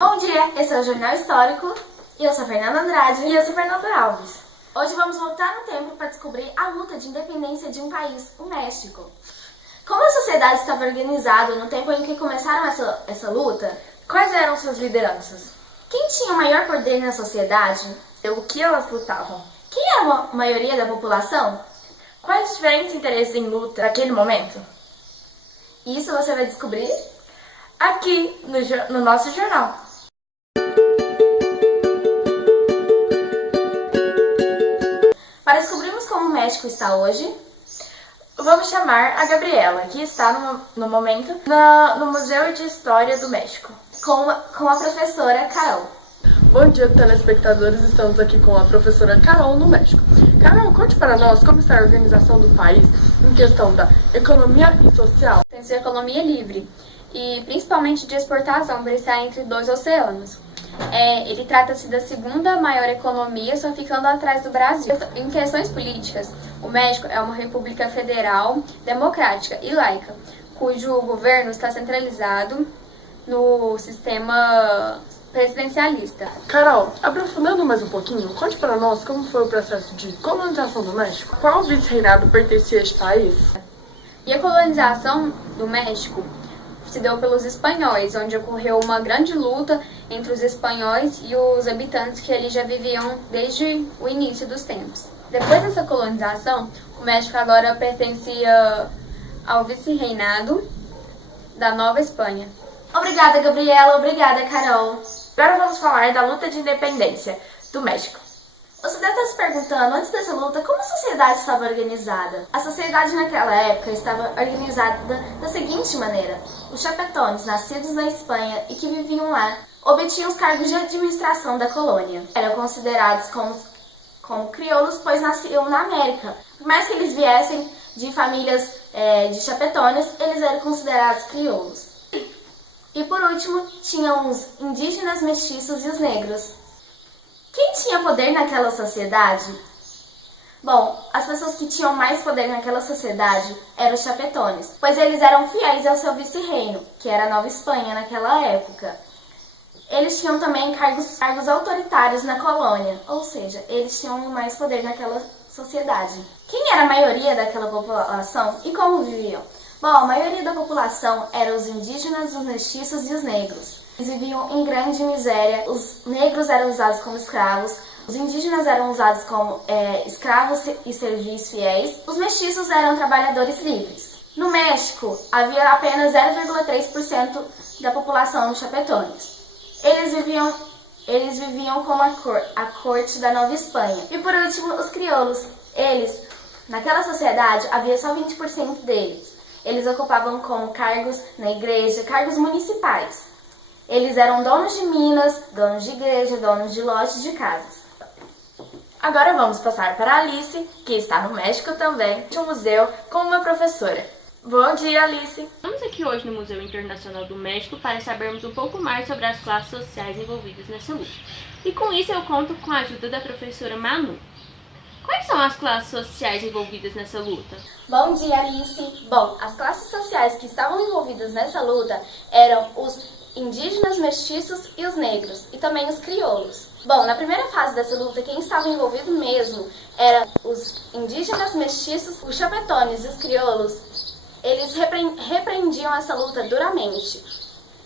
Bom dia, esse é o Jornal Histórico e eu sou a Fernanda Andrade e eu sou a Fernanda Alves. Hoje vamos voltar no tempo para descobrir a luta de independência de um país, o México. Como a sociedade estava organizada no tempo em que começaram essa luta? Quais eram suas lideranças? Quem tinha o maior poder na sociedade? Pelo que elas lutavam? Quem era a maioria da população? Quais diferentes interesses em luta naquele momento? Isso você vai descobrir aqui no nosso jornal. Para descobrirmos como o México está hoje, vamos chamar a Gabriela, que está no momento no Museu de História do México. Com a professora Carol. Bom dia, telespectadores. Estamos aqui com a professora Carol no México. Carol, conte para nós como está a organização do país em questão da economia e social. Tem sua economia livre e principalmente de exportação, por estar entre dois oceanos. Ele trata-se da segunda maior economia, só ficando atrás do Brasil. Em questões políticas, o México é uma república federal, democrática e laica, cujo governo está centralizado no sistema presidencialista. Carol, aprofundando mais um pouquinho, conte para nós como foi o processo de colonização do México. Qual vice-reinado pertencia a este país? E a colonização do México se deu pelos espanhóis, onde ocorreu uma grande luta entre os espanhóis e os habitantes que ali já viviam desde o início dos tempos. Depois dessa colonização, o México agora pertencia ao vice-reinado da Nova Espanha. Obrigada, Gabriela. Obrigada, Carol. Agora vamos falar da luta de independência do México. Você deve estar se perguntando, antes dessa luta, como a sociedade estava organizada? A sociedade naquela época estava organizada da seguinte maneira. Os chapetones, nascidos na Espanha e que viviam lá, obtinham os cargos de administração da colônia. Eram considerados como crioulos, pois nasciam na América. Por mais que eles viessem de famílias de chapetones, eles eram considerados crioulos. E por último, tinham os indígenas, mestiços e os negros. Quem tinha poder naquela sociedade? Bom, as pessoas que tinham mais poder naquela sociedade eram os chapetones, pois eles eram fiéis ao seu vice-reino, que era a Nova Espanha naquela época. Eles tinham também cargos autoritários na colônia, ou seja, eles tinham mais poder naquela sociedade. Quem era a maioria daquela população e como viviam? Bom, a maioria da população eram os indígenas, os mestiços e os negros. Eles viviam em grande miséria, os negros eram usados como escravos, os indígenas eram usados como escravos e servis fiéis, os mestiços eram trabalhadores livres. No México, havia apenas 0,3% da população dos chapetones. Eles viviam como a corte da Nova Espanha. E por último, os crioulos. Naquela sociedade, havia só 20% deles. Eles ocupavam como cargos na igreja, cargos municipais. Eles eram donos de minas, donos de igreja, donos de lojas de casas. Agora vamos passar para a Alice, que está no México também, de um museu, com uma professora. Bom dia, Alice! Estamos aqui hoje no Museu Internacional do México para sabermos um pouco mais sobre as classes sociais envolvidas nessa luta. E com isso eu conto com a ajuda da professora Manu. Quais são as classes sociais envolvidas nessa luta? Bom dia, Alice! Bom, as classes sociais que estavam envolvidas nessa luta eram os indígenas, mestiços e os negros, e também os crioulos. Bom, na primeira fase dessa luta, quem estava envolvido mesmo eram os indígenas, mestiços, os chapetones e os crioulos. Eles repreendiam essa luta duramente.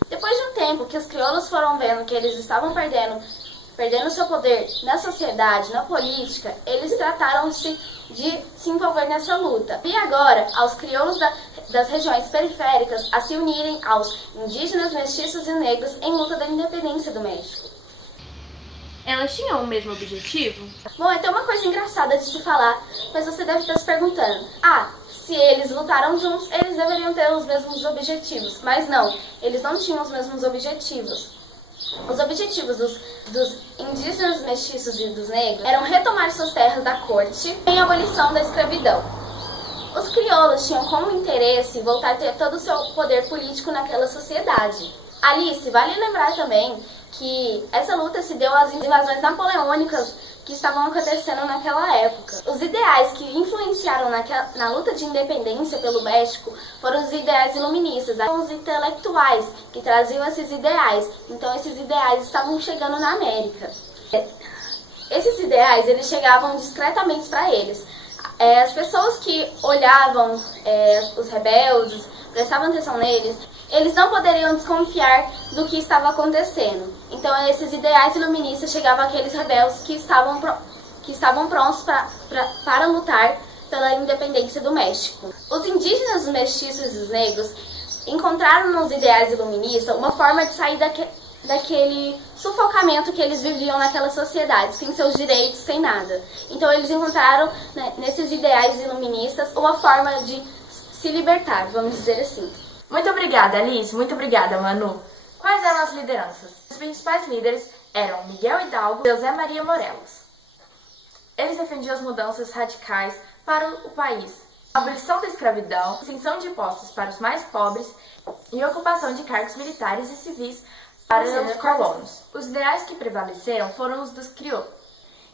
Depois de um tempo que os crioulos foram vendo que eles estavam perdendo seu poder na sociedade, na política, eles trataram-se de se envolver nessa luta. E agora, aos crioulos das regiões periféricas a se unirem aos indígenas, mestiços e negros em luta da independência do México. Elas tinham o mesmo objetivo? Bom, é até uma coisa engraçada de se falar, mas você deve estar se perguntando, se eles lutaram juntos, eles deveriam ter os mesmos objetivos. Mas não, eles não tinham os mesmos objetivos. Os objetivos dos indígenas, mestiços e dos negros eram retomar suas terras da corte e a abolição da escravidão. Os crioulos tinham como interesse voltar a ter todo o seu poder político naquela sociedade. Alice, vale lembrar também que essa luta se deu às invasões napoleônicas que estavam acontecendo naquela época. Os ideais que influenciaram na luta de independência pelo México foram os ideais iluministas, os intelectuais que traziam esses ideais. Então esses ideais estavam chegando na América. Esses ideais, eles chegavam discretamente para eles. As pessoas que olhavam os rebeldes, prestavam atenção neles, eles não poderiam desconfiar do que estava acontecendo. Então esses ideais iluministas chegavam àqueles rebeldes que estavam prontos para lutar pela independência do México. Os indígenas, os mestiços e os negros encontraram nos ideais iluministas uma forma de sair daquele sufocamento que eles viviam naquela sociedade, sem seus direitos, sem nada. Então eles encontraram, né, nesses ideais iluministas uma forma de se libertar, vamos dizer assim. Muito obrigada, Alice. Muito obrigada, Manu. Quais eram as lideranças? Os principais líderes eram Miguel Hidalgo e José Maria Morelos. Eles defendiam as mudanças radicais para o país, a abolição da escravidão, extinção de impostos para os mais pobres e ocupação de cargos militares e civis para os colonos. Os ideais que prevaleceram foram os dos crioulos.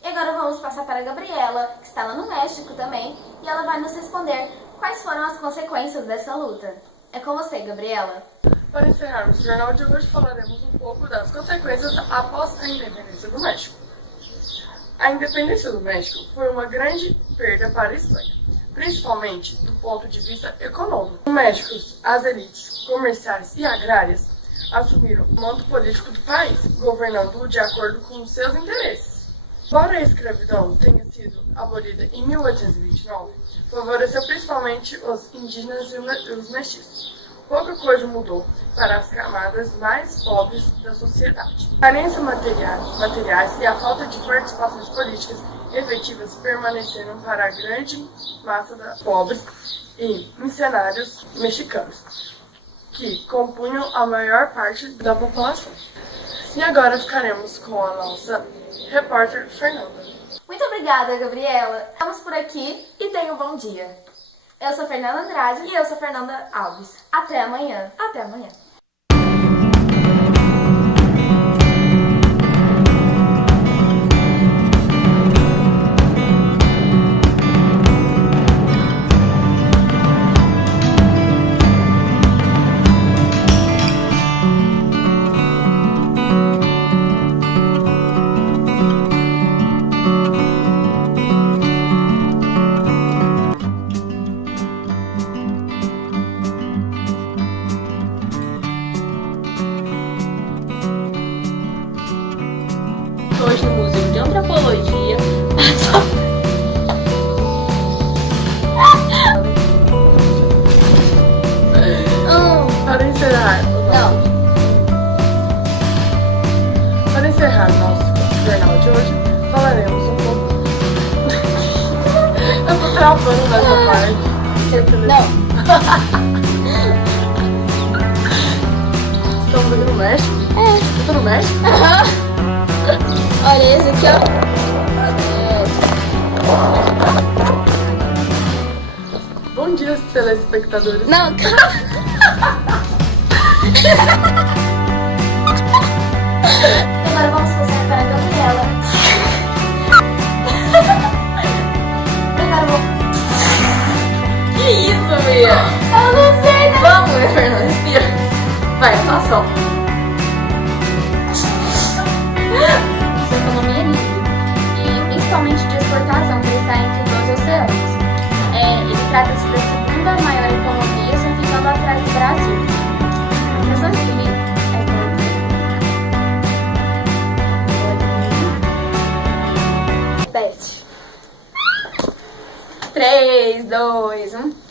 E agora vamos passar para a Gabriela, que está lá no México também, e ela vai nos responder quais foram as consequências dessa luta. É com você, Gabriela. Para encerrarmos o jornal de hoje, falaremos um pouco das consequências após a independência do México. A independência do México foi uma grande perda para a Espanha, principalmente do ponto de vista econômico. No México, as elites comerciais e agrárias assumiram o mando político do país, governando-o de acordo com os seus interesses. Embora a escravidão tenha sido abolida em 1829, favoreceu principalmente os indígenas e os mestiços. Pouca coisa mudou para as camadas mais pobres da sociedade. A carência materiais e a falta de participações políticas efetivas permaneceram para a grande massa de pobres e missionários mexicanos, que compunham a maior parte da população. E agora ficaremos com a nossa repórter Fernanda. Muito obrigada, Gabriela. Estamos por aqui. E tenham um bom dia. Eu sou Fernanda Andrade. E eu sou Fernanda Alves. Até amanhã. Até amanhã. Hoje no Museu de Antropologia. Para encerrar nosso jornal de hoje, falaremos um pouco. Eu tô travando nessa parte. Estamos aqui no México? Eu tô no México? Olha esse aqui, ó. Bom dia, telespectadores. Não, Agora vamos passar para a Gabriela. Que isso, Mia? Eu não sei, né? Vamos, Fernanda, respira. Vai, atuação. sua economia é livre e principalmente de exportação, que está entre dois oceanos. Ele trata-se da segunda maior economia, só ficando atrás do Brasil. Mas antes de mim, 10. 3, 2, 1.